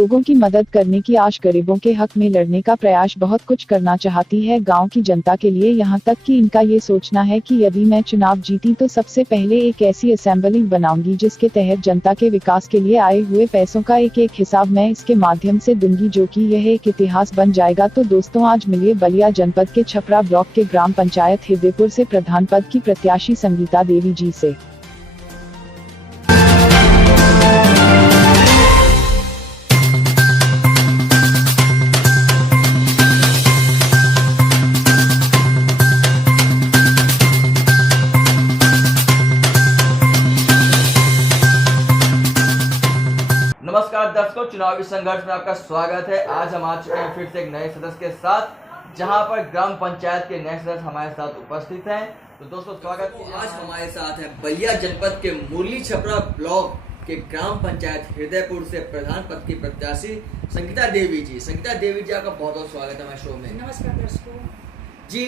लोगों की मदद करने की आश, गरीबों के हक में लड़ने का प्रयास, बहुत कुछ करना चाहती है गांव की जनता के लिए। यहां तक कि इनका ये सोचना है कि यदि मैं चुनाव जीती तो सबसे पहले एक ऐसी असेंबली बनाऊंगी जिसके तहत जनता के विकास के लिए आए हुए पैसों का एक एक हिसाब मैं इसके माध्यम से दूंगी, जो कि यह एक इतिहास बन जाएगा। तो दोस्तों, आज मिलिए बलिया जनपद के छपरा ब्लॉक के ग्राम पंचायत हृदयपुर से प्रधान पद की प्रत्याशी संगीता देवी जी से। नमस्कार दर्शकों, चुनावी संघर्ष में आपका स्वागत है। आज हम आ चुके हैं फिर से एक नए सदस्य के साथ, जहां पर ग्राम पंचायत के नए सदस्य हमारे साथ उपस्थित हैं। तो दोस्तों स्वागत है। आज हमारे साथ है बलिया जनपद के मुरली छपरा ब्लॉक के ग्राम पंचायत हृदयपुर से प्रधान पद की प्रत्याशी संगीता देवी जी। संगीता देवी जी, आपका बहुत बहुत स्वागत है हमारे शो में। नमस्कार दर्शकों जी।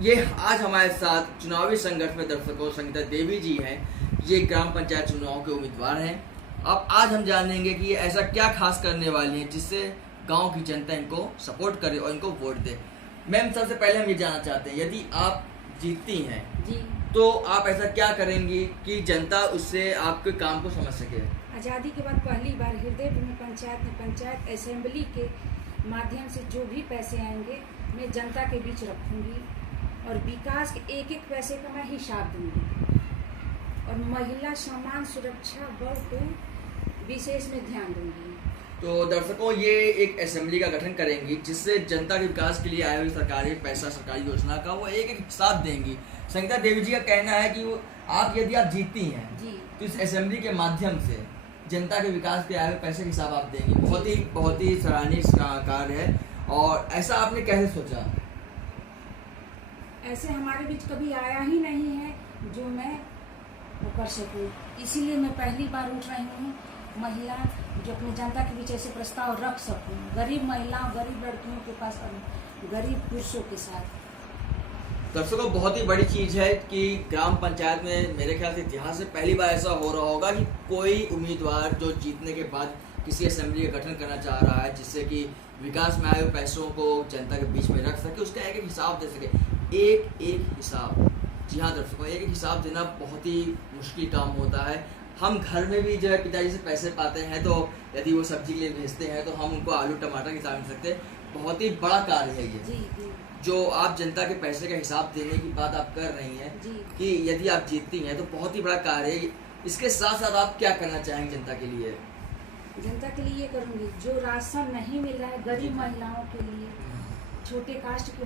ये आज हमारे साथ चुनावी संघर्ष में दर्शकों संगीता देवी जी हैं। ये ग्राम पंचायत चुनाव के उम्मीदवार हैं। अब आज हम जानेंगे कि ये ऐसा क्या खास करने वाली हैं जिससे गांव की जनता इनको सपोर्ट करे और इनको वोट दे। मैम, सबसे पहले हम ये जानना चाहते हैं, यदि आप जीतती हैं जी, तो आप ऐसा क्या करेंगी कि जनता उससे आपके काम को समझ सके? आज़ादी के बाद पहली बार हृदयपुर में पंचायत असेंबली के माध्यम से जो भी पैसे आएंगे मैं जनता के बीच रखूंगी और विकास के एक एक पैसे का मैं हिसाब दूंगी और महिला सम्मान सुरक्षा बल को विशेष में ध्यान दूंगी। तो दर्शकों, ये एक असेंबली का गठन करेंगी जिससे जनता के विकास के लिए आए हुए सरकारी पैसा, सरकारी योजना का वो एक एक हिसाब देंगी। संगीता देवी जी का कहना है कि यदि आप जीतती हैं जी, तो इस असेंबली के माध्यम से जनता के विकास के आए हुए पैसे के हिसाब आप देंगी। बहुत ही सराहनीय कार्य है। और ऐसा आपने कैसे सोचा? ऐसे हमारे बीच कभी आया ही नहीं है जो मैं वो कर सकूं, इसीलिए मैं पहली बार उठ रही हूँ। महिला जो अपनी जनता के बीच ऐसे प्रस्ताव रख सकूं, गरीब महिलाओं, गरीब लड़कियों के पास, गरीब पुरुषों के साथ। दर्शकों, बहुत ही बड़ी चीज है कि ग्राम पंचायत में मेरे ख्याल से इतिहास में पहली बार ऐसा हो रहा होगा कि कोई उम्मीदवार जो जीतने के बाद किसी असेंबली का गठन करना चाह रहा है जिससे कि विकास में आए हुए पैसों को जनता के बीच में रख सके, उसका एक एक हिसाब दे सके। एक एक हिसाब। जी हाँ दर्शकों, एक एक हिसाब देना बहुत ही मुश्किल काम होता है। हम घर में भी जो है पिताजी से पैसे पाते हैं, तो यदि वो सब्जी के लिए भेजते हैं तो हम उनको आलू टमाटर के हिसाब मिल सकते हैं। बहुत ही बड़ा कार्य है ये। जी, जी। जो आप जनता के पैसे का हिसाब देने की बात आप कर रही हैं कि यदि आप जीतती हैं तो बहुत ही बड़ा कार्य है। इसके साथ साथ आप क्या करना चाहेंगे जनता के लिए? जनता के लिए करूँगी, जो राशन नहीं मिल रहा है गरीब महिलाओं के लिए, छोटे कास्ट के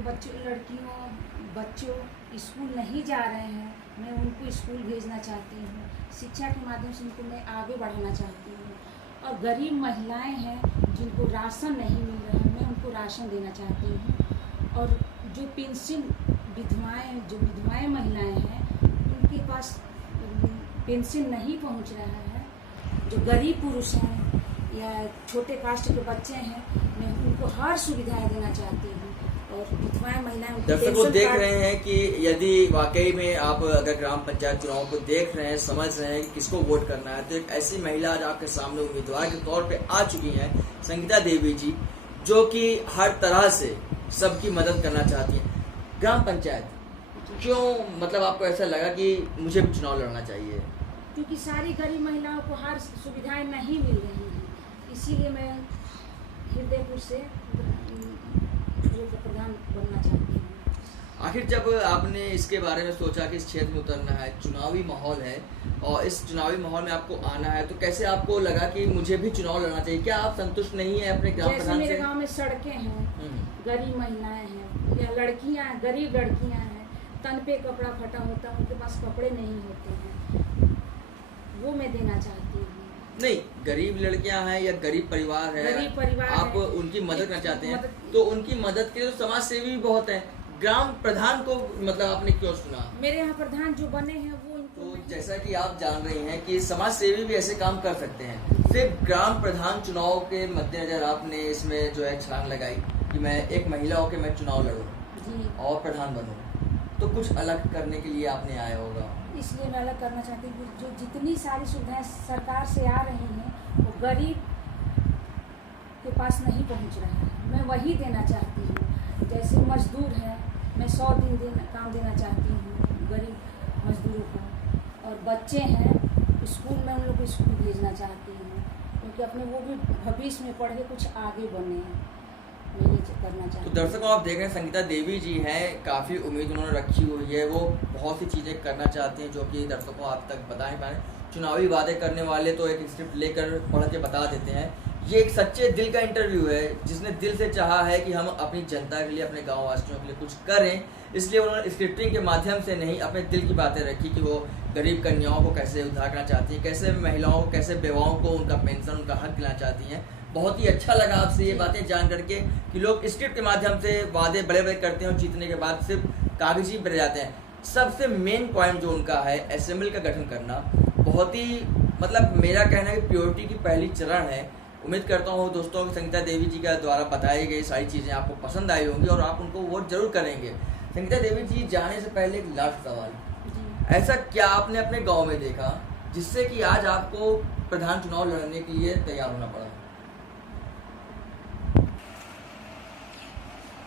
बच्चों स्कूल नहीं जा रहे हैं, मैं उनको स्कूल भेजना चाहती हूँ। शिक्षा के माध्यम से उनको मैं आगे बढ़ाना चाहती हूँ। और गरीब महिलाएं हैं जिनको राशन नहीं मिल रहा है, मैं उनको राशन देना चाहती हूँ। और जो पेंशन विधवाएं महिलाएं हैं उनके पास पेंशन नहीं पहुँच रहा है, जो गरीब पुरुष हैं या छोटे कास्ट के बच्चे हैं, मैं उनको हर सुविधाएं देना चाहती हूँ। और विधवाएं महिलाएं दर्शकों देख रहे हैं कि यदि वाकई में आप अगर ग्राम पंचायत चुनाव को देख रहे हैं, समझ रहे हैं कि किसको वोट करना है, तो एक ऐसी महिला आज आपके सामने उम्मीदवार के तौर पे आ चुकी हैं, संगीता देवी जी, जो कि हर तरह से सबकी मदद करना चाहती हैं। ग्राम पंचायत क्यों, मतलब आपको ऐसा लगा कि मुझे भी चुनाव लड़ना चाहिए? क्योंकि सारी गरीब महिलाओं को हर सुविधाएं नहीं मिल रही हैं, इसीलिए मैं हृदयपुर से प्रधान बनना चाहती हूँ। आखिर जब आपने इसके बारे में सोचा कि इस क्षेत्र में उतरना है, चुनावी माहौल है और इस चुनावी माहौल में आपको आना है, तो कैसे आपको लगा कि मुझे भी चुनाव लड़ना चाहिए? क्या आप संतुष्ट नहीं है अपने ग्राम प्रधान से? मेरे गांव में सड़कें हैं, गरीब महिलाएं हैं या लड़कियां, गरीब लड़कियां हैं, तन पे कपड़ा फटा होता है, उनके पास कपड़े नहीं होते हैं, वो मैं देना चाहती हूँ। नहीं, गरीब लड़कियां हैं या गरीब परिवार है, आप उनकी मदद करना चाहते हैं, तो उनकी मदद के लिए तो समाज सेवी भी बहुत हैं। ग्राम प्रधान को मतलब आपने क्यों चुना? मेरे यहाँ प्रधान जो बने हैं वो इनको, तो जैसा कि आप जान रही हैं कि समाज सेवी भी ऐसे काम कर सकते हैं। सिर्फ ग्राम प्रधान चुनाव के मद्देनजर आपने इसमें जो है छलांग लगाई कि मैं एक महिला होकर मैं चुनाव लड़ूं और प्रधान बनूं, तो कुछ अलग करने के लिए आपने आया होगा। इसलिए मैं अलग करना चाहती हूँ। जो जितनी सारी सुविधाएं सरकार से आ रही हैं वो गरीब पास नहीं पहुंच रहा है। मैं वही देना चाहती हूँ। जैसे मजदूर है, मैं 100 दिन काम देना चाहती हूँ गरीब मजदूरों को। और बच्चे हैं स्कूल में, उन लोग को स्कूल भेजना चाहती हूँ, क्योंकि अपने वो भी भविष्य में पढ़ के कुछ आगे बने हैं। मैं ये करना चाहती तो हूँ। दर्शकों, आप देख रहे हैं संगीता देवी जी हैं, काफ़ी उम्मीद उन्होंने रखी हुई है। वो बहुत सी चीज़ें करना चाहती हैं जो कि दर्शकों आप तक बता नहीं पाए। चुनावी वादे करने वाले तो एक स्क्रिप्ट लेकर पढ़ के बता देते हैं। ये एक सच्चे दिल का इंटरव्यू है, जिसने दिल से चाहा है कि हम अपनी जनता के लिए, अपने गाँव वासियों के लिए कुछ करें। इसलिए उन्होंने स्क्रिप्टिंग के माध्यम से नहीं, अपने दिल की बातें रखी कि वो गरीब कन्याओं को कैसे उद्धार करना चाहती हैं, कैसे महिलाओं को, कैसे बेवाओं को उनका पेंशन, उनका हक दिलाना चाहती हैं। बहुत ही अच्छा लगा आपसे ये बातें जान करके कि लोग स्क्रिप्ट के माध्यम से वादे बड़े बड़े करते हैं और जीतने के बाद सिर्फ कागजी पर जाते हैं। सबसे मेन पॉइंट जो उनका है, असेंबली का गठन करना, बहुत ही मतलब मेरा कहना है कि प्योरिटी की पहली चरण है। उम्मीद करता हूँ दोस्तों कि संगीता देवी जी के द्वारा बताई गई सारी चीज़ें आपको पसंद आई होंगी और आप उनको वोट जरूर करेंगे। संगीता देवी जी, जाने से पहले एक लास्ट सवाल, ऐसा क्या आपने अपने गांव में देखा जिससे कि आज आपको प्रधान चुनाव लड़ने के लिए तैयार होना पड़ा?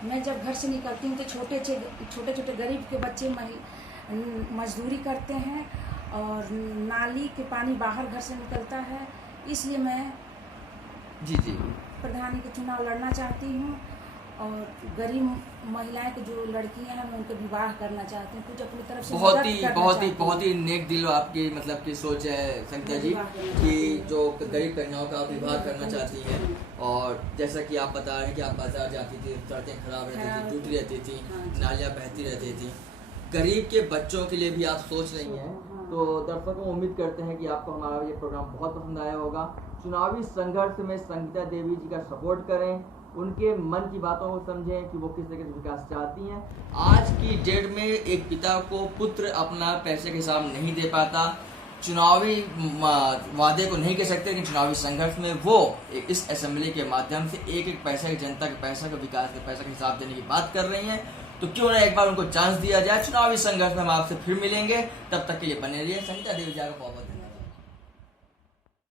मैं जब घर से निकलती हूँ तो छोटे छोटे गरीब के बच्चे मजदूरी करते हैं और नाली के पानी बाहर घर से निकलता है। इसलिए मैं जी प्रधानी के चुनाव लड़ना चाहती हूँ और गरीब महिलाएं के जो लड़कियां हैं मैं उनके विवाह करना चाहती हूँ, कुछ अपनी तरफ से बहुत ही नेक दिल आपकी मतलब की सोच है संगीता जी कि जो गरीब कन्याओं का विवाह करना चाहती हैं। और जैसा कि आप बता रहे हैं कि आप बाजार जाती थी, सड़कें खराब रहती थी, टूटी रहती थी, नालियाँ बहती रहती थी, गरीब के बच्चों के लिए भी आप सोच रही हैं। तो दर्शकों, उम्मीद करते हैं कि आपको हमारा ये प्रोग्राम बहुत पसंद आया होगा। चुनावी संघर्ष में संगीता देवी जी का सपोर्ट करें, उनके मन की बातों को समझें कि वो किस तरीके से विकास चाहती हैं। आज की डेट में एक पिता को पुत्र अपना पैसे के हिसाब नहीं दे पाता, चुनावी वादे को नहीं कह सकते, लेकिन चुनावी संघर्ष में वो इस असेंबली के माध्यम से एक एक पैसा की, जनता के पैसा का, विकास के पैसा का हिसाब देने की बात कर रही हैं। तो क्यों ना एक बार उनको चांस दिया जाए। चुनावी संघर्ष में हम आपसे फिर मिलेंगे, तब तक के लिए बने रहिए। संगीता देवी जी का बहुत बहुत